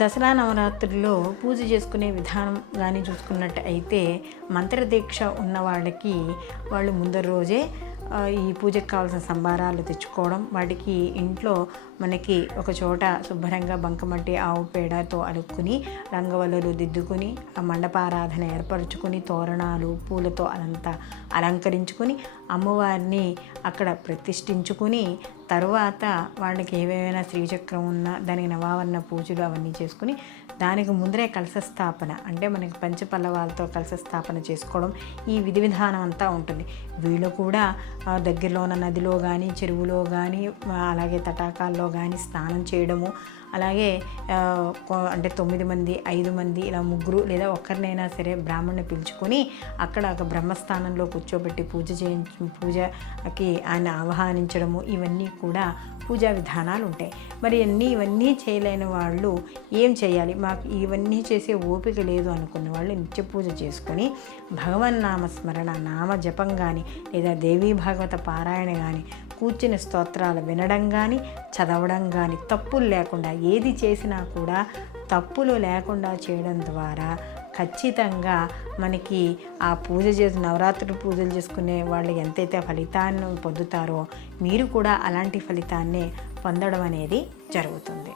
దసరా నవరాత్రుల్లో పూజ చేసుకునే విధానం కానీ చూసుకున్నట్టు అయితే మంత్రదీక్ష ఉన్న వాళ్ళకి వాళ్ళు ముందర రోజే ఈ పూజకు కావాల్సిన సంభారాలు తెచ్చుకోవడం, వాటికి ఇంట్లో మనకి ఒక చోట శుభ్రంగా బంకమట్టి ఆవు పేడతో అలుక్కుని రంగవల్లులు దిద్దుకుని ఆ మండపారాధన ఏర్పరచుకొని తోరణాలు పూలతో అదంతా అలంకరించుకొని అమ్మవారిని అక్కడ ప్రతిష్ఠించుకుని తరువాత వాళ్ళకి ఏవేమైనా శ్రీచక్రం ఉన్నా దానికి నవావరణ పూజలు అవన్నీ చేసుకుని దానికి ముందరే కలశ స్థాపన అంటే మనకి పంచపల్లవాలతో కలశ స్థాపన చేసుకోవడం, ఈ విధి విధానం అంతా ఉంటుంది. వీళ్ళు కూడా దగ్గరలో ఉన్న నదిలో కానీ చెరువులో కానీ అలాగే తటాకాల్లో కానీ స్నానం చేయడము, అలాగే అంటే 9 మంది 5 మంది ఇలా ముగ్గురు లేదా ఒక్కరినైనా సరే బ్రాహ్మణ్ణి పిలుచుకొని అక్కడ ఒక బ్రహ్మస్థానంలో కూర్చోబెట్టి పూజకి ఆయన ఆహ్వానించడము, ఇవన్నీ కూడా పూజా విధానాలు ఉంటాయి. మరి ఇవన్నీ చేయలేని వాళ్ళు ఏం చేయాలి? మాకు ఇవన్నీ చేసే ఓపిక లేదు అనుకున్న వాళ్ళు నిత్య పూజ చేసుకొని భగవన్నామస్మరణ నామ జపం కానీ లేదా దేవీ భాగవత పారాయణ కానీ కూర్చుని స్తోత్రాలు వినడం కానీ చదవడం కానీ తప్పులు లేకుండా ఏది చేసినా కూడా తప్పులు లేకుండా చేయడం ద్వారా ఖచ్చితంగా మనకి ఆ పూజ చేసి నవరాత్రి పూజలు చేసుకునే వాళ్ళు ఎంతైతే ఫలితాన్ని పొందుతారో మీరు కూడా అలాంటి ఫలితాన్ని పొందడం అనేది జరుగుతుంది.